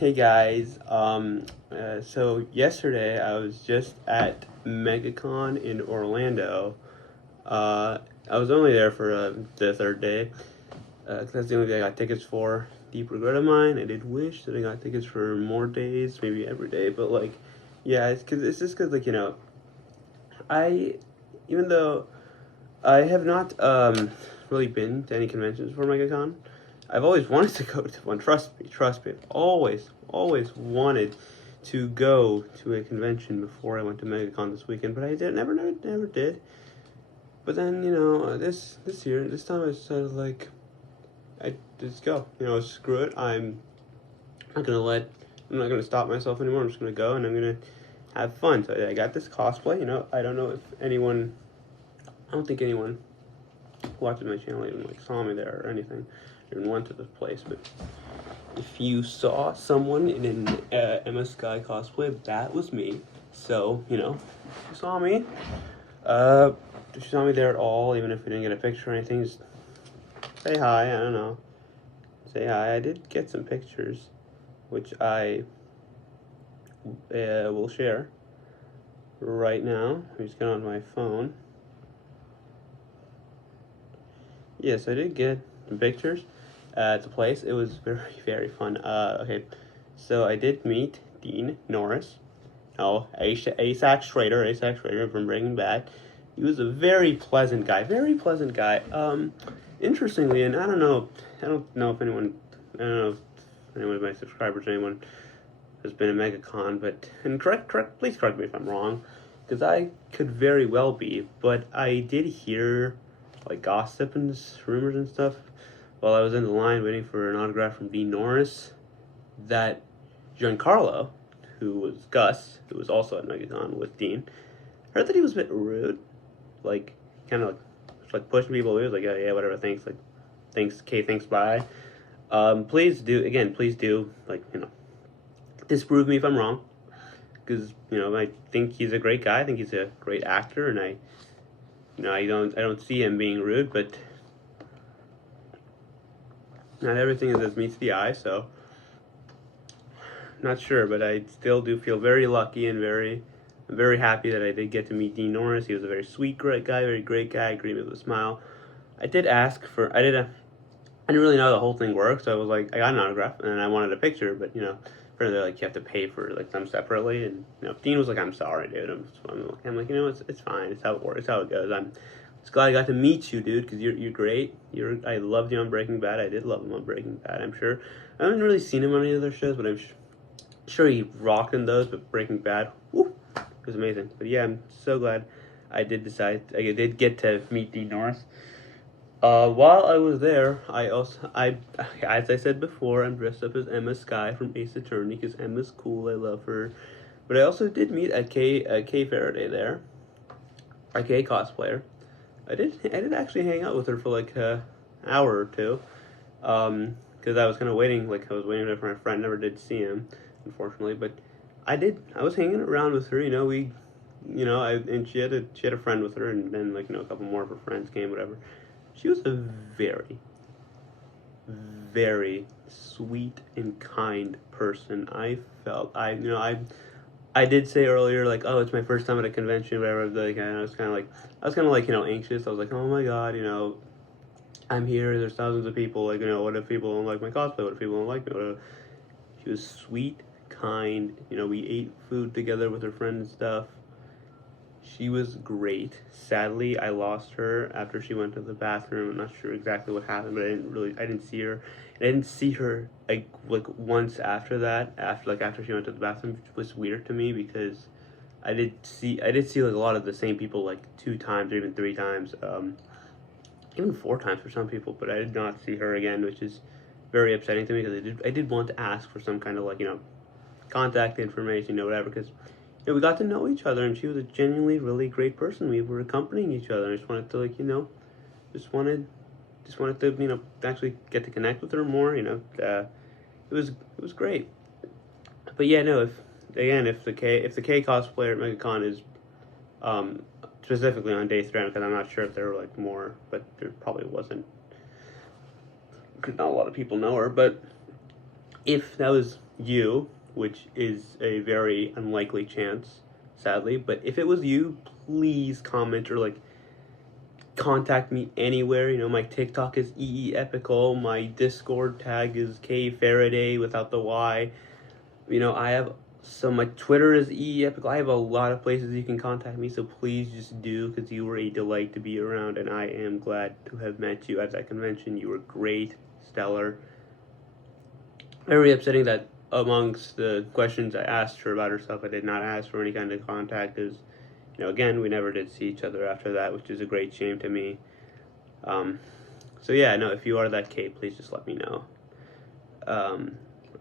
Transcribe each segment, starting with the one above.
Hey guys, so yesterday I was just at Megacon in Orlando. Uh, I was only there for the third day, 'cause that's the only day I got tickets for. Deep regret of mine. I did wish that I got tickets for more days, maybe every day, but like, yeah, it's just cause like I, even though I have not really been to any conventions for Megacon. I've always wanted to go to one. Trust me. I've always wanted to go to a convention before I went to Megacon this weekend, but I never did. But then this year, this time I decided like I just go. Screw it. Not gonna let. I'm not gonna stop myself anymore. I'm just gonna go and I'm gonna have fun. So I got this cosplay. I don't know if anyone. I don't think anyone watching my channel even like saw me there or anything, even went to the place. But if you saw someone in an Emma Sky cosplay, that was me. So if you saw me, if you saw me there at all, even if we didn't get a picture or anything, just say hi. I don't know, say hi. I did get some pictures, which I will share right now. I'm just going on my phone. Yes, I did get some pictures at the place. It was very fun. Okay, so I did meet Dean Norris. Oh, Asac Schrader from Breaking Bad. He was a very pleasant guy. Interestingly, and I don't know if anyone, I don't know if anyone of my subscribers, anyone has been a Megacon, but please correct me if I'm wrong, because I could very well be, but I did hear like gossip and rumors and stuff while I was in the line waiting for an autograph from Dean Norris that Giancarlo, who was Gus, who was also at Megacon with Dean, heard that he was a bit rude, like kind of like pushing people away. He was like, yeah, whatever, thanks, like thanks, okay, thanks, bye. Please do like disprove me if I'm wrong, because I think he's a great guy. I think he's a great actor, and I don't see him being rude, but not everything is as meets the eye, so not sure, but I still do feel very lucky and I'm very happy that I did get to meet Dean Norris. He was a very sweet, great guy, very great guy, greeted me with a smile. I didn't really know how the whole thing worked, so I was like, I got an autograph and I wanted a picture, but apparently like you have to pay for like them separately, and Dean was like, I'm sorry, dude. I'm like, it's fine. It's how it works. It's how it goes. I'm just glad I got to meet you, dude, because you're great. I loved you on Breaking Bad. I did love him on Breaking Bad. I'm sure. I haven't really seen him on any other shows, but I'm sure he rocked in those. But Breaking Bad, whoo, it was amazing. But yeah, I'm so glad I did get to meet Dean Norris. While I was there, as I said before, I'm dressed up as Emma Sky from Ace Attorney because Emma's cool. I love her. But I also did meet a Kay Faraday there, a Kay cosplayer. I did actually hang out with her for like an hour or two, because I was kind of waiting, like I was waiting for my friend. Never did see him, unfortunately, but I was hanging around with her. And she had a friend with her, and then a couple more of her friends came, whatever. She was a very, very sweet and kind person. I did say earlier, like, oh, it's my first time at a convention, whatever. Like, and I was kind of like, anxious. I was like, oh my god, I'm here. There's thousands of people. Like, what if people don't like my cosplay? What if people don't like me? Whatever. She was sweet, kind. We ate food together with her friend and stuff. She was great. Sadly, I lost her after she went to the bathroom. I'm not sure exactly what happened, but I didn't see her. I didn't see her like once after that. After she went to the bathroom, which was weird to me because I did see like a lot of the same people like 2 times or even 3 times, even 4 times for some people. But I did not see her again, which is very upsetting to me because I did want to ask for some kind of contact information, whatever, because we got to know each other, and she was a genuinely really great person. We were accompanying each other. I just wanted to just wanted to actually get to connect with her more. It was great. But yeah, no. If the K cosplayer at MegaCon is specifically on day 3, because I'm not sure if there were more, but there probably wasn't. Because not a lot of people know her, but if you, which is a very unlikely chance, sadly. But if it was you, please comment or like contact me anywhere. You know, my TikTok is eepical. My Discord tag is K Faraday without the Y. You know, I have so my Twitter is eepical. I have a lot of places you can contact me. So please just do, because you were a delight to be around, and I am glad to have met you at that convention. You were great, stellar. Very upsetting that amongst the questions I asked her about herself, I did not ask for any kind of contact. Because, you know, again, we never did see each other after that, which is a great shame to me. So yeah, no, if you are that Kate, please just let me know.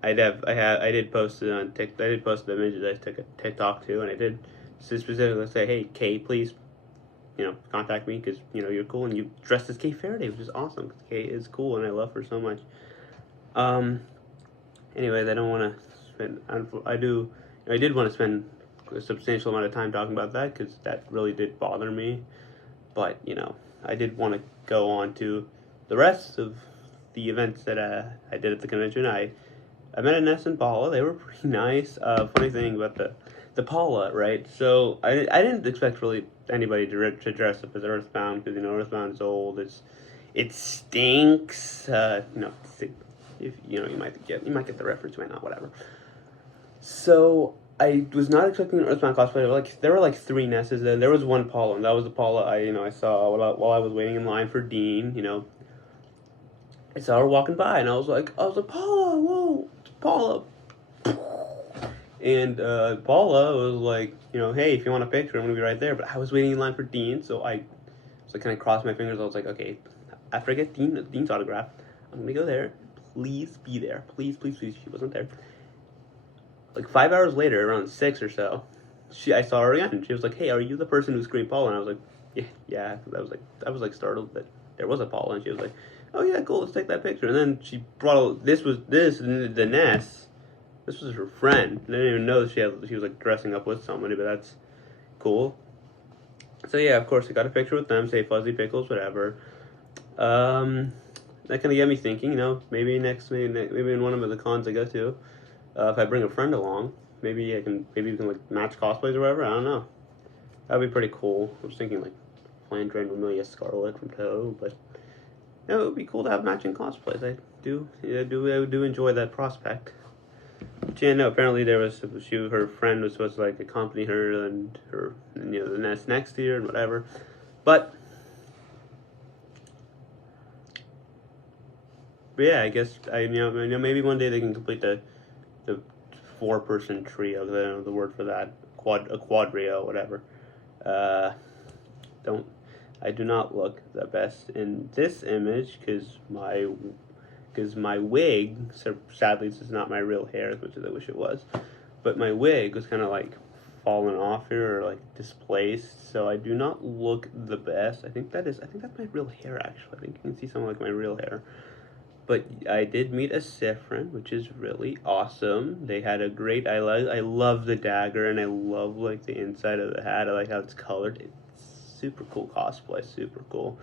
I did post it on TikTok. I did post the images I took a TikTok too, and I did specifically say, hey, Kate, please, you know, contact me, because, you know, you're cool, and you dressed as Kate Faraday, which is awesome. Kate is cool, and I love her so much. Anyways, I don't want to spend. I did want to spend a substantial amount of time talking about that, because that really did bother me. But, you know, I did want to go on to the rest of the events that I did at the convention. I met Ness and Paula. They were pretty nice. Funny thing about the Paula, right? So I didn't expect really anybody to dress up as Earthbound, because, you know, Earthbound is old. It stinks. You know, if you know, you might get the reference, you might not, whatever. So I was not expecting an Earthbound cosplay. There were like 3 Nesses, and there was one Paula, and that was the Paula I saw while I was waiting in line for Dean. You know, I saw her walking by, and I was like, Paula, whoa, Paula. And Paula was like, you know, hey, if you want a picture, I'm gonna be right there. But I was waiting in line for Dean, so I kind of crossed my fingers. I was like, okay, after I get Dean's autograph, I'm gonna go there. Please be there. Please, please, please. She wasn't there. Like 5 hours later, around 6 or so, I saw her again. She was like, hey, are you the person who screamed Paula? And I was like, yeah. I was like startled that there was a Paula, and she was like, oh yeah, cool, let's take that picture. And then she brought the Ness. This was her friend. I didn't even know that she was like dressing up with somebody, but that's cool. So yeah, of course I got a picture with them. Say Fuzzy Pickles, whatever. That kind of got me thinking. You know, maybe in one of the cons I go to, if I bring a friend along, maybe we can like match cosplays or whatever. I don't know. That'd be pretty cool. I was thinking like Flandre and Amelia Scarlet from Toe, but you know, it would be cool to have matching cosplays. I do enjoy that prospect. But yeah, no, apparently her friend was supposed to like accompany her and you know, the next year and whatever. But yeah, I guess you know, maybe one day they can complete the 4-person trio. I don't know the word for that. A quadrio, whatever. I do not look the best in this image, because my wig, so sadly this is not my real hair as much as I wish it was, but my wig was kind of like fallen off here, or like displaced, so I do not look the best. I think that's my real hair, actually. I think you can see some of like my real hair. But I did meet a Sifrin, which is really awesome. They had a great. I love the dagger, and I love like the inside of the hat. I like how it's colored. It's super cool cosplay. Super cool.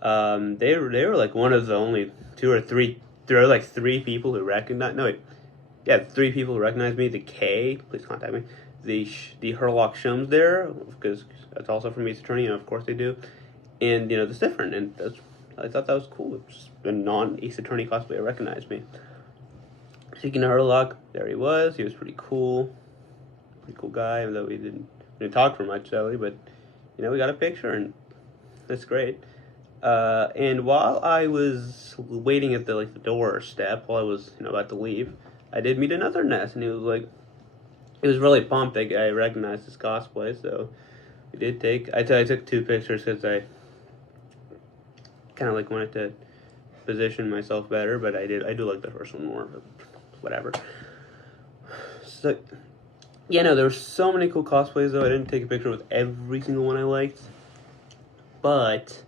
They were like one of the only 2 or 3. There are like 3 people who recognize. No, wait. Yeah, 3 people who recognize me. The K, please contact me. The Herlock Shums there, because that's also from Ace Attorney, and of course they do. And you know, the Sifrin, and I thought that was cool. Just a non-Ace Attorney cosplayer recognized me. Speaking of Herlock, there he was. He was pretty cool. Pretty cool guy, even though we didn't talk for much, sadly. But, you know, we got a picture, and that's great. And while I was waiting at the door step, while I was, you know, about to leave, I did meet another Ness, and he was really pumped that I recognized his cosplay. So we did I took 2 pictures, because I kind of like wanted to position myself better, but I do like the first one more, but whatever. So yeah, no, there were so many cool cosplays though. I didn't take a picture with every single one I liked, but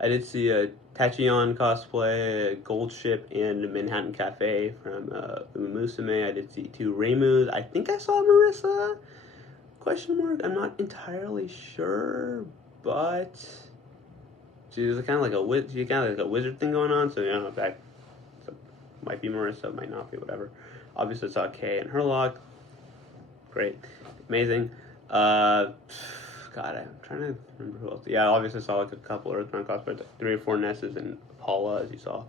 I did see a Tachyon cosplay, a Gold Ship, and a Manhattan Cafe from Musume. I did see 2 Raymus. I think I saw Marissa? Question mark? I'm not entirely sure, but she was kind of like a wizard thing going on. So you know, Might be Marissa, might not be, whatever. Obviously, saw Kay and Herlock. Great, amazing. God, I'm trying to remember who else. Yeah, obviously saw like a couple Earthbound cosplayers, like 3 or 4 Nesses and Paula, as you saw.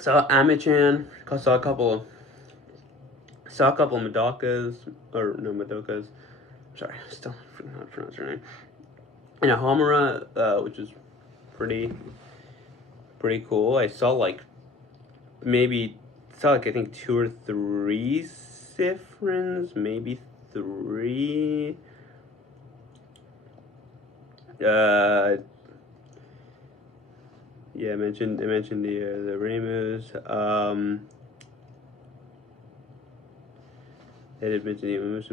Saw Amichan. Saw a couple. Saw a couple Madokas, or no Madokas. Sorry, still not pronounce her name. And a Homura, which is pretty cool. I saw like I think 2 or 3 Sifrins, maybe 3. Yeah, I mentioned the Remus. I did mention the Remus.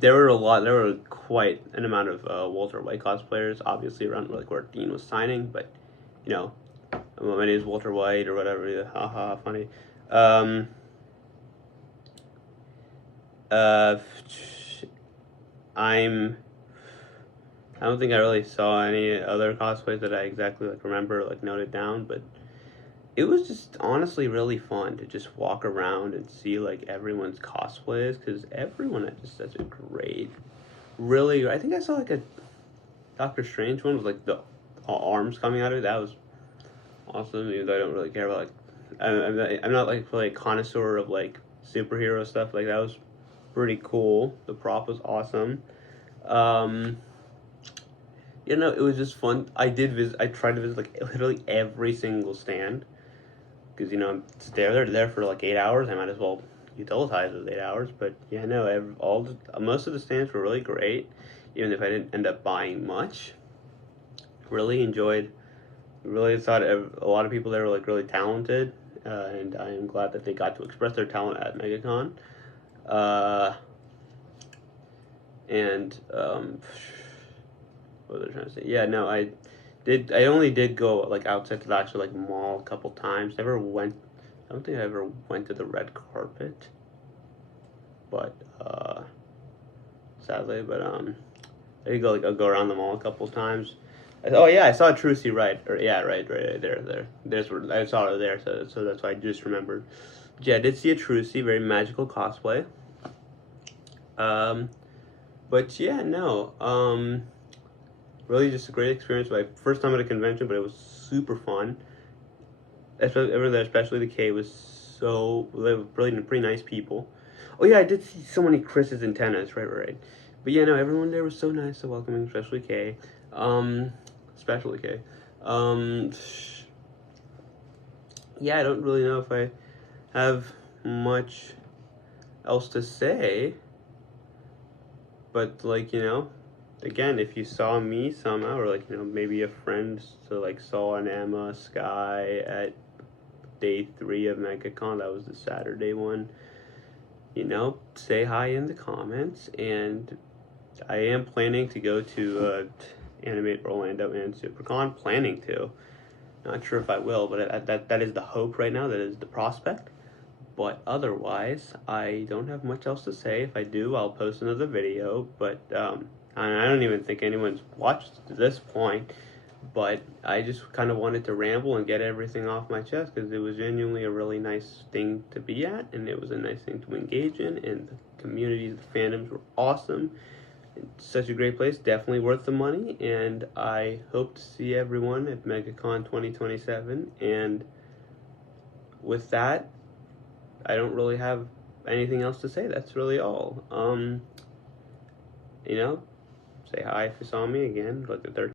There were quite an amount of Walter White cosplayers, obviously around like where Dean was signing, but you know, my name is Walter White or whatever. Haha, funny. I don't think I really saw any other cosplays that I exactly like remember, like noted down, but it was just honestly really fun to just walk around and see like everyone's cosplays, because everyone had just such a great, really. I think I saw like a Doctor Strange one with like the arms coming out of it. That was awesome. Even though I don't really care about like, I'm not like really a connoisseur of like superhero stuff. Like that was pretty cool. The prop was awesome. You know, it was just fun. I tried to visit like literally every single stand, because you know I'm they're there for like 8 hours. I might as well utilize those 8 hours. But yeah, no, most of the stands were really great, even if I didn't end up buying much. Really enjoyed. Really thought a lot of people there were like really talented, and I am glad that they got to express their talent at Megacon. And what was I trying to say? Yeah, no, I only did go like outside to the actual like mall a couple times. I don't think I ever went to the red carpet, but sadly, but there you go. Like I'll go around the mall a couple times. Oh yeah, I saw Trucy right there. There's where I saw her there, so that's why I just remembered. But yeah, I did see a Trucy, very magical cosplay. But yeah, no. Really just a great experience. My first time at a convention, but it was super fun. Especially the K was they were pretty nice people. Oh yeah, I did see so many Chris's antennas. Right. But yeah, no, everyone there was so nice, so welcoming, especially K. Especially K. Yeah, I don't really know if I have much else to say. But like, you know, again, if you saw me somehow, or like, you know, maybe a friend, so like saw an Emma Sky at day 3 of Megacon, that was the Saturday one, you know, say hi in the comments. And I am planning to go to Animate Orlando and SuperCon, planning to. Not sure if I will, but that is the hope right now, that is the prospect. But otherwise, I don't have much else to say. If I do, I'll post another video, but I don't even think anyone's watched to this point. But I just kind of wanted to ramble and get everything off my chest, because it was genuinely a really nice thing to be at, and it was a nice thing to engage in, and the communities, the fandoms were awesome. It's such a great place, definitely worth the money, and I hope to see everyone at MegaCon 2027. And with that, I don't really have anything else to say. That's really all. You know, say hi if you saw me again, like the 13th.